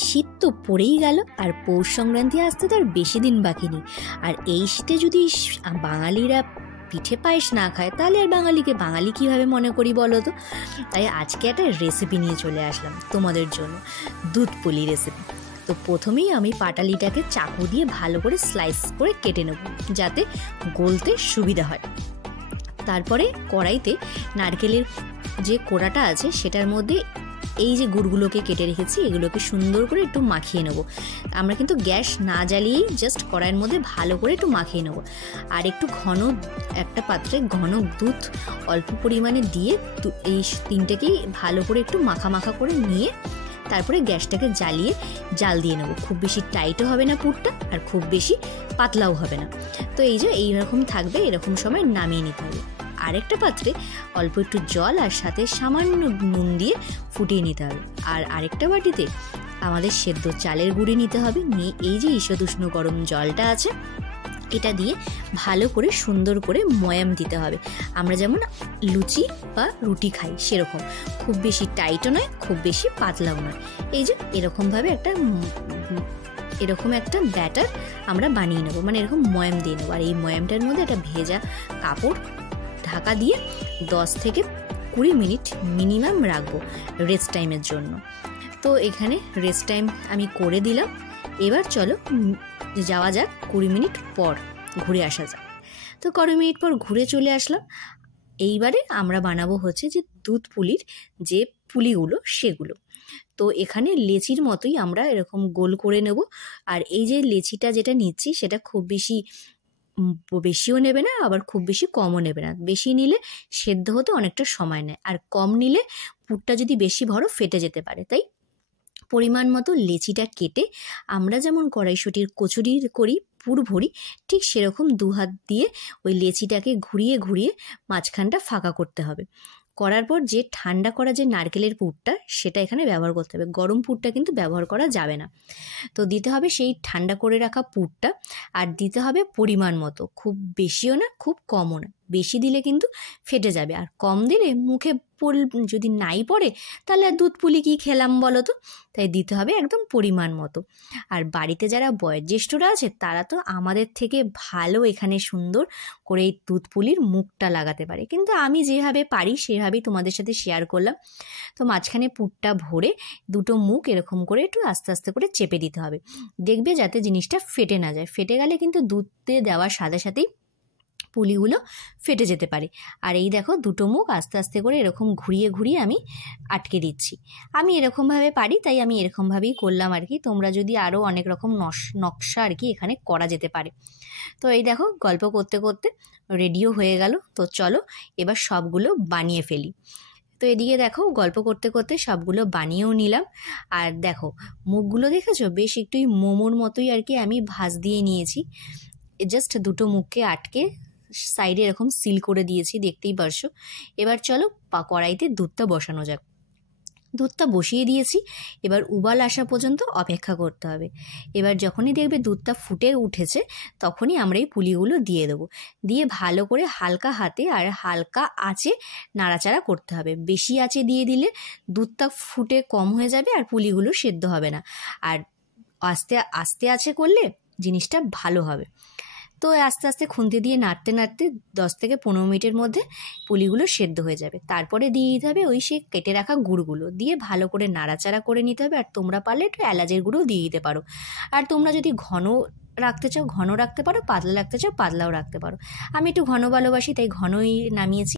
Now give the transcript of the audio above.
শীত তো পড়েই গেল, আর পৌষ সংক্রান্তি আসতে তো আর বেশি দিন বাকি নেই। আর এই শীতে যদি বাঙালিরা পিঠে পায়েস না খায় তাহলে আর বাঙালি কীভাবে মনে করি বলো তো। তাই আজকে একটা রেসিপি নিয়ে চলে আসলাম তোমাদের জন্য, দুধ পুলি রেসিপি। তো প্রথমেই আমি পাটালিটাকে চাকু দিয়ে ভালো করে স্লাইস করে কেটে নেব, যাতে গলতে সুবিধা হয়। তারপরে কড়াইতে নারকেলের যে কোড়াটা আছে সেটার মধ্যে এই যে গুড়গুলোকে কেটে রেখেছি এগুলোকে সুন্দর করে একটু মাখিয়ে নেব। আমরা কিন্তু গ্যাস না জ্বালিয়েই জাস্ট কড়াইয়ের মধ্যে ভালো করে একটু মাখিয়ে নেব। আর একটু ঘন একটা পাত্রে ঘন দুধ অল্প পরিমাণে দিয়ে এই তিনটেকেই ভালো করে একটু মাখা করে নিয়ে তারপরে গ্যাসটাকে জ্বালিয়ে জাল দিয়ে নেব। খুব বেশি টাইটও হবে না পুরটা, আর খুব বেশি পাতলাও হবে না। তো এই যে এইরকম থাকবে, এরকম সময় নামিয়ে নিতে হবে। আরেকটা পাত্রে অল্প একটু জল আর সাথে সামান্য নুন দিয়ে ফুটিয়ে নিতে হবে। আর আরেকটা বাটিতে আমাদের সেদ্ধ চালের গুঁড়ি নিতে হবে। নিয়ে এই যে ঈষদুষ্ণ গরম জলটা আছে এটা দিয়ে ভালো করে সুন্দর করে ময়াম দিতে হবে। আমরা যেমন লুচি বা রুটি খাই সেরকম, খুব বেশি টাইটও নয়, খুব বেশি পাতলাও নয়। এই যে এরকম একটা ব্যাটার আমরা বানিয়ে নেবো, মানে এরকম ময়াম দিয়ে নেবো। আর এই ময়ামটার মধ্যে একটা ভেজা কাপড় ঢাকা দিয়ে 10 থেকে 20 মিনিট মিনিমাম রাখবো রেস্ট টাইমের জন্য। তো এখানে রেস্ট টাইম আমি করে দিলাম। এবার চলো যাওয়া যাক 20 মিনিট পর, ঘুরে আসা যাক। তো 20 মিনিট পর ঘুরে চলে আসলাম। এইবারে আমরা বানাবো হচ্ছে যে দুধ পুলির যে পুলিগুলো সেগুলো। তো এখানে লেচির মতোই আমরা এরকম গোল করে নেব। আর এই যে লেচিটা যেটা নিচ্ছি সেটা খুব বেশিও নেবে না, আবার খুব বেশি কমও নেবে না। বেশি নিলে সেদ্ধ হতে অনেকটা সময় নেয়, আর কম নিলে পুরটা যদি বেশি ভরো ফেটে যেতে পারে। তাই পরিমাণ মতো লেচিটা কেটে আমরা যেমন কড়াইশুঁটির কচুরি করি পুর ভরি, ঠিক সেরকম 2 হাত দিয়ে ওই লেচিটাকে ঘুরিয়ে মাঝখানটা ফাঁকা করতে হবে। করার পর যে ঠান্ডা করা যে নারকেলের পুরটা সেটা এখানে ব্যবহার করতে হবে। গরম পুরটা কিন্তু ব্যবহার করা যাবে না। তো দিতে হবে সেই ঠান্ডা করে রাখা পুরটা, আর দিতে হবে পরিমাণ মতো, খুব বেশিও না খুব কমও না। বেশি দিলে কিন্তু ফেটে যাবে, আর কম দিলে মুখে যদি নাই পড়ে তাহলে আর দুধ পুলি কি খেলাম বলো তো। তাই দিতে হবে একদম পরিমাণ মতো। আর বাড়িতে যারা বয়োজ্যেষ্ঠরা আছে তারা তো আমাদের থেকে ভালো এখানে সুন্দর করে এই দুধ পুলির মুখটা লাগাতে পারে, কিন্তু আমি যেভাবে পারি সেভাবেই তোমাদের সাথে শেয়ার করলাম। তো মাঝখানে পুরটা ভরে দুটো মুখ এরকম করে একটু আস্তে আস্তে করে চেপে দিতে হবে। দেখবে যাতে জিনিসটা ফেটে না যায়, ফেটে গেলে কিন্তু দুধে দেওয়ার সাথে সাথেই পুলিগুলো ফেটে যেতে পারে। আর এই দেখো দুটো মুখ আস্তে আস্তে করে এরকম ঘুরিয়ে আমি আটকে দিচ্ছি। আমি এরকমভাবে পারি তাই আমি এরকমভাবেই করলাম আর কি। তোমরা যদি আরও অনেক রকম নকশা আর কি এখানে করা যেতে পারে। তো এই দেখো গল্প করতে করতে রেডিও হয়ে গেল। তো চলো এবার সবগুলো বানিয়ে ফেলি। তো এদিকে দেখো গল্প করতে করতে সবগুলো বানিয়েও নিলাম। আর দেখো মুখগুলো দেখেছো বেশ একটু মোমোর মতোই আর কি আমি ভাঁজ দিয়ে নিয়েছি। জাস্ট দুটো মুখকে আটকে সাইডে এরকম সিল করে দিয়েছি, দেখতেই পারছো। এবার চলো কড়াইতে দুধটা বসানো যাক। দুধটা বসিয়ে দিয়েছি, এবার উবাল আসা পর্যন্ত অপেক্ষা করতে হবে। এবার যখনই দেখবে দুধটা ফুটে উঠেছে তখনই আমরা এই পুলিগুলো দিয়ে দেবো। দিয়ে ভালো করে হালকা হাতে আর হালকা আঁচে নাড়াচাড়া করতে হবে। বেশি আঁচে দিয়ে দিলে দুধটা ফুটে কম হয়ে যাবে আর পুলিগুলো সেদ্ধ হবে না। আর আস্তে আস্তে আঁচে করলে জিনিসটা ভালো হবে। তো আস্তে আস্তে খুন্তি দিয়ে নাড়তে 10 থেকে 15 মিনিটের মধ্যে পুলিগুলো সেদ্ধ হয়ে যাবে। তারপরে দিয়ে দিতে হবে ওই সে কেটে রাখা গুড়গুলো, দিয়ে ভালো করে নাড়াচাড়া করে নিতে হবে। আর তোমরা পারলে একটু এলাচের গুঁড়ো দিয়ে দিতে পারো। আর তোমরা যদি ঘন রাখতে চাও ঘন রাখতে পারো, পাতলা রাখতে চাও পাতলাও রাখতে পারো। আমি একটু ঘন ভালোবাসি তাই ঘনই নামিয়েছি।